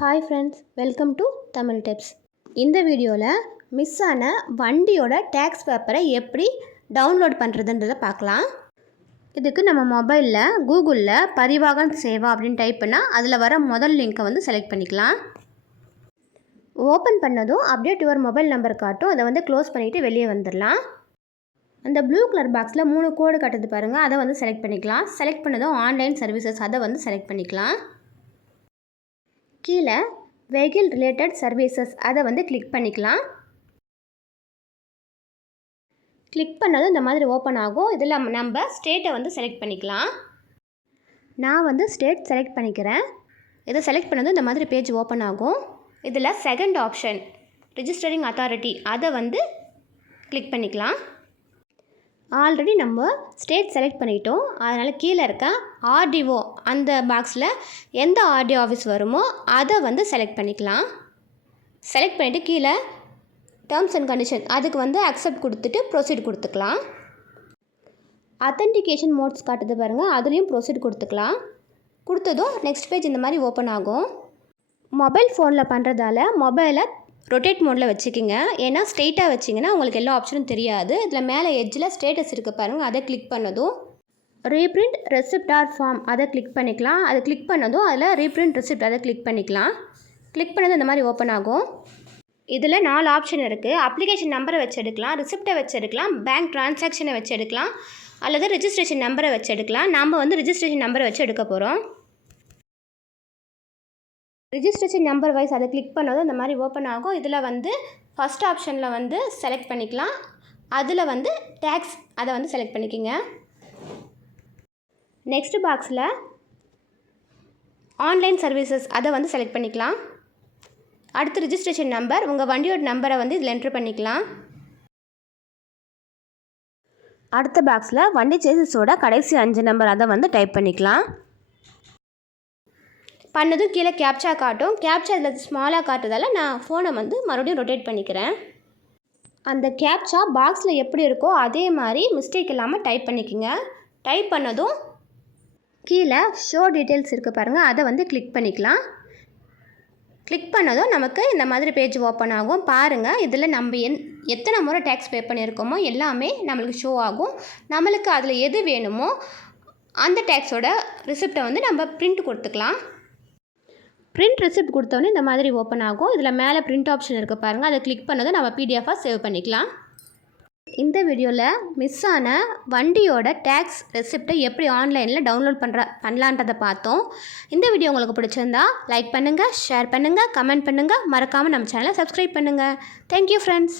Hi friends, welcome to Tamil tips. இந்த வீடியோவில் miss ஆன வண்டியோட டேக்ஸ் பேப்பரை எப்படி டவுன்லோட் பண்ணுறதுன்றதை பார்க்கலாம். இதுக்கு நம்ம மொபைலில் கூகுளில் பரிவாகன் சேவா அப்படின்னு டைப் பண்ணால் அதில் வர முதல் லிங்க்கை வந்து செலக்ட் பண்ணிக்கலாம். ஓப்பன் பண்ணதும் அப்டேட் யுவர் மொபைல் நம்பர் காட்டும். அதை வந்து க்ளோஸ் பண்ணிவிட்டு வெளியே வந்துடலாம். அந்த ப்ளூ கலர் பாக்ஸில் 3 கோடு காட்டுது பாருங்கள், அதை வந்து செலக்ட் பண்ணிக்கலாம். செலக்ட் பண்ணதும் ஆன்லைன் சர்வீசஸ் அதை வந்து செலக்ட் பண்ணிக்கலாம். கீழே வெஹிக்கிள் ரிலேட்டட் சர்வீசஸ் அதை வந்து கிளிக் பண்ணிக்கலாம். கிளிக் பண்ணதும் இந்த மாதிரி ஓப்பன் ஆகும். இதில் நம்ம ஸ்டேட்டை வந்து செலக்ட் பண்ணிக்கலாம். நான் வந்து ஸ்டேட் செலக்ட் பண்ணிக்கிறேன். இதை செலக்ட் பண்ணதும் இந்த மாதிரி பேஜ் ஓப்பன் ஆகும். இதில் செகண்ட் ஆப்ஷன் ரிஜிஸ்டரிங் அத்தாரிட்டி அதை வந்து கிளிக் பண்ணிக்கலாம். ஆல்ரெடி நம்ம ஸ்டேட் செலக்ட் பண்ணிட்டோம், அதனால் கீழே இருக்க ஆர்டிஓ அந்த பாக்ஸில் எந்த ஆர்டிஓ ஆஃபீஸ் வருமோ அதை வந்து செலக்ட் பண்ணிக்கலாம். செலக்ட் பண்ணிவிட்டு கீழே டேர்ம்ஸ் அண்ட் கண்டிஷன் அதுக்கு வந்து அக்செப்ட் கொடுத்துட்டு ப்ரொசீட் கொடுத்துக்கலாம். அத்தன்டிகேஷன் மோட்ஸ் காட்டுது பாருங்கள், அதுலேயும் ப்ரொசீட் கொடுத்துக்கலாம். கொடுத்ததும் நெக்ஸ்ட் பேஜ் இந்த மாதிரி ஓப்பன் ஆகும். மொபைல் ஃபோனில் பண்ணுறதால மொபைலை ரொட்டேட் மோடில் வச்சுக்கிங்க. ஏன்னா ஸ்ட்ரெயிட்டாக வச்சிங்கன்னா உங்களுக்கு எல்லா ஆப்ஷனும் தெரியாது. இதில் மேலே எட்ஜில் ஸ்டேட்டஸ் இருக்குது பாருங்கள், அதை கிளிக் பண்ணதும் ரீப்ரிண்ட் ரெசிப்ட் ஆர் ஃபார்ம் அதை கிளிக் பண்ணிக்கலாம். அதை கிளிக் பண்ணதும் அதில் ரீப்ரிண்ட் ரெசிப்ட் அதை கிளிக் பண்ணிக்கலாம். கிளிக் பண்ணது இந்த மாதிரி ஓப்பன் ஆகும். இதில் 4 ஆப்ஷன் இருக்குது. அப்ளிகேஷன் நம்பரை வச்சு எடுக்கலாம், ரிசிப்டை வச்சு எடுக்கலாம், பேங்க் ட்ரான்சாக்ஷனை வச்சு எடுக்கலாம், அல்லது ரெஜிஸ்ட்ரேஷன் நம்பரை வச்சு எடுக்கலாம். நம்ம வந்து ரெஜிஸ்ட்ரேஷன் நம்பரை வச்சு எடுக்க போகிறோம். ரிஜிஸ்ட்ரேஷன் நம்பர் வைஸ் அதை கிளிக் பண்ணதும் இந்த மாதிரி ஓப்பன் ஆகும். இதில் வந்து ஃபஸ்ட் ஆப்ஷனில் வந்து செலக்ட் பண்ணிக்கலாம். அதில் வந்து டேக்ஸ் அதை வந்து செலக்ட் பண்ணிக்கோங்க. நெக்ஸ்ட் பாக்ஸில் ஆன்லைன் சர்வீசஸ் அதை வந்து செலக்ட் பண்ணிக்கலாம். அடுத்து ரிஜிஸ்ட்ரேஷன் நம்பர் உங்கள் வண்டியோட நம்பரை வந்து இதில் என்ட்ரு பண்ணிக்கலாம். அடுத்த பாக்ஸில் வண்டி சேசிஸோட கடைசி 5 நம்பர் அதை வந்து டைப் பண்ணிக்கலாம். பண்ணதும் கீழே கேப்சா காட்டும். கேப்சா இதில் ஸ்மாலாக காட்டுறதால நான் ஃபோனை வந்து மறுபடியும் ரொட்டேட் பண்ணிக்கிறேன். அந்த கேப்சா பாக்ஸில் எப்படி இருக்கோ அதே மாதிரி மிஸ்டேக் இல்லாமல் டைப் பண்ணிக்கோங்க. டைப் பண்ணதும் கீழே ஷோ டீட்டெயில்ஸ் இருக்குது பாருங்கள், அதை வந்து கிளிக் பண்ணிக்கலாம். கிளிக் பண்ணதும் நமக்கு இந்த மாதிரி பேஜ் ஓப்பன் ஆகும். பாருங்கள், இதில் நம்ம எத்தனை முறை டேக்ஸ் பே பண்ணியிருக்கோமோ எல்லாமே நம்மளுக்கு ஷோ ஆகும். நம்மளுக்கு அதில் எது வேணுமோ அந்த டேக்ஸோட ரிசிப்டை வந்து நம்ம பிரிண்ட் கொடுத்துக்கலாம். பிரிண்ட் ரெசிப்ட் கொடுத்தோன்னே இந்த மாதிரி ஓப்பன் ஆகும். இதில் மேலே பிரிண்ட் ஆப்ஷன் இருக்குது பாருங்கள், அதை கிளிக் பண்ணதும் நம்ம பிடிஎஃபாக சேவ் பண்ணிக்கலாம். இந்த வீடியோவில் மிஸ் ஆன வண்டியோட டேக்ஸ் ரெசிப்டை எப்படி ஆன்லைனில் டவுன்லோட் பண்ணலான்றதை பார்த்தோம். இந்த வீடியோ உங்களுக்கு பிடிச்சிருந்தா லைக் பண்ணுங்கள், ஷேர் பண்ணுங்கள், கமெண்ட் பண்ணுங்கள், மறக்காமல் நம்ம சேனலை சப்ஸ்கிரைப் பண்ணுங்கள். Thank you friends.